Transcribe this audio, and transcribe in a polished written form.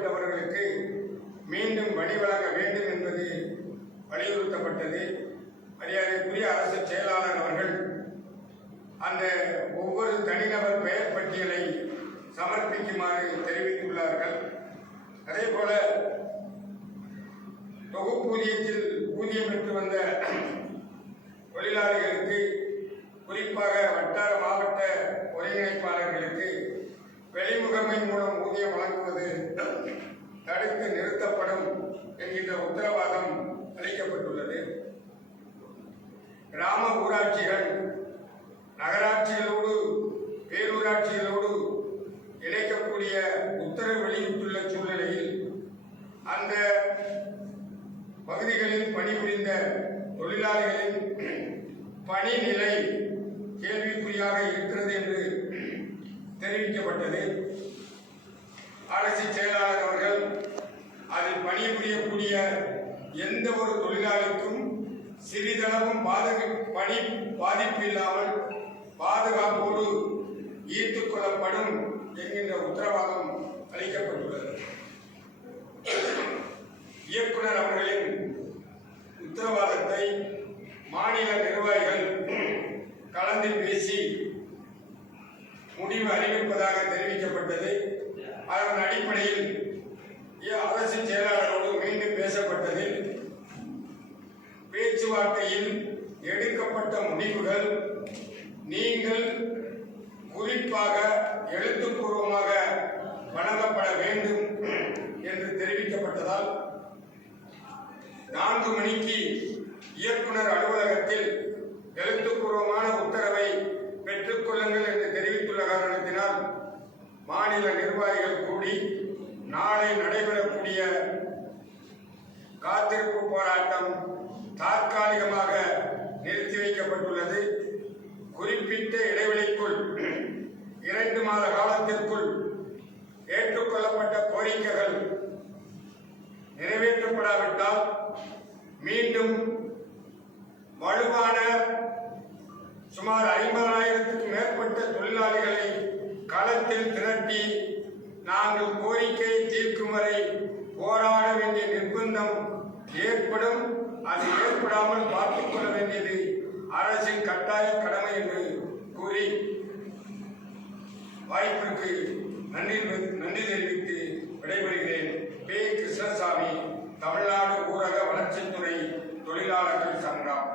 பாதிக்கப்பட்டவர்களுக்கு மீண்டும் பணி வழங்க வேண்டும் என்பது வலியுறுத்தப்பட்டது. மரியாதைக்குரிய அரசு செயலாளர் அவர்கள் அந்த ஒவ்வொரு தனிநபர் பெயர் பட்டியலை சமர்ப்பிக்குமாறு தெரிவித்துள்ளார்கள். அதே போல தொகுப்பூதியத்தில் ஊதியம் பெற்று வந்த தொழிலாளிகளுக்கு, குறிப்பாக வட்டார மாவட்ட ஒருங்கிணைப்பாளர்களுக்கு வெளிமுகமை மூலம் ஊதியம் வழங்குவது தடுத்து நிறுத்தப்படும் என்கின்ற உத்தரவாதம் அளிக்கப்பட்டுள்ளது. கிராம ஊராட்சிகள் நகராட்சிகளோடு பேரூராட்சிகளோடு இணைக்கக்கூடிய உத்தரவு வெளியிட்டுள்ள சூழ்நிலையில் அந்த பகுதிகளில் பணிபுரிந்த தொழிலாளிகளின் பணி நிலை கேள்விக்குறியாக இருக்கிறது என்று தெரிவிக்கப்பட்டது. அரசு செயலாளர் அவர்கள் அதில் பணிபுரியக்கூடிய எந்த ஒரு தொழிலாளிக்கும் சிறிதளவும் பணி பாதிப்பு இல்லாமல் பாதுகாப்போடு ஈர்த்துக் கொள்ளப்படும் என்கின்ற உத்தரவாதம் அளிக்கப்பட்டுள்ளது. இயக்குனர் அவர்களின் உத்தரவாதத்தை மாநில நிர்வாகிகள் கலந்து பேசி முடிவு அறிவிப்பதாக தெரிவிக்கப்பட்டது. அதன் அடிப்படையில் அரசு செயலாளரோடு மீண்டும் பேசப்பட்டதில் பேச்சுவார்த்தையில் எடுக்கப்பட்ட முடிவுகள் நீங்கள் குறிப்பாக எழுத்துப்பூர்வமாக வழங்கப்பட வேண்டும் என்று தெரிவிக்கப்பட்டதால் 4 மணிக்கு இயக்குனர் அலுவலகத்தில் எழுத்துப்பூர்வமான உத்தரவை பெற்றுக் கொள்ளுங்கள் என்று தெரிவித்துள்ள காரணத்தினால் மாநில நிர்வாகிகள் கூடி நாளை நடைபெறக்கூடிய காத்திருப்பு போராட்டம் தற்காலிகமாக நிறுத்தி வைக்கப்பட்டுள்ளது. குறிப்பிட்ட இடைவெளிக்குள் 2 மாத காலத்திற்குள் ஏற்றுக்கொள்ளப்பட்ட கோரிக்கைகள் நிறைவேற்றப்படாவிட்டால் மீண்டும் வலுவான சுமார் 50,000க்கும் மேற்பட்ட தொழிலாளிகளை களத்தில் திரட்டி நாங்கள் கோரிக்கையை தீர்க்கும் வரை போராட வேண்டிய நிர்பந்தம் ஏற்படும். அது ஏற்படாமல் பார்த்துக் கொள்ள வேண்டியது அரசின் கட்டாய கடமை என்று கூறி வாய்ப்பிற்கு நன்றி தெரிவித்து விடைபெறுகிறேன். பே. கிருஷ்ணசாமி, தமிழ்நாடு ஊரக வளர்ச்சித்துறை தொழிலாளர்கள் சங்கம்.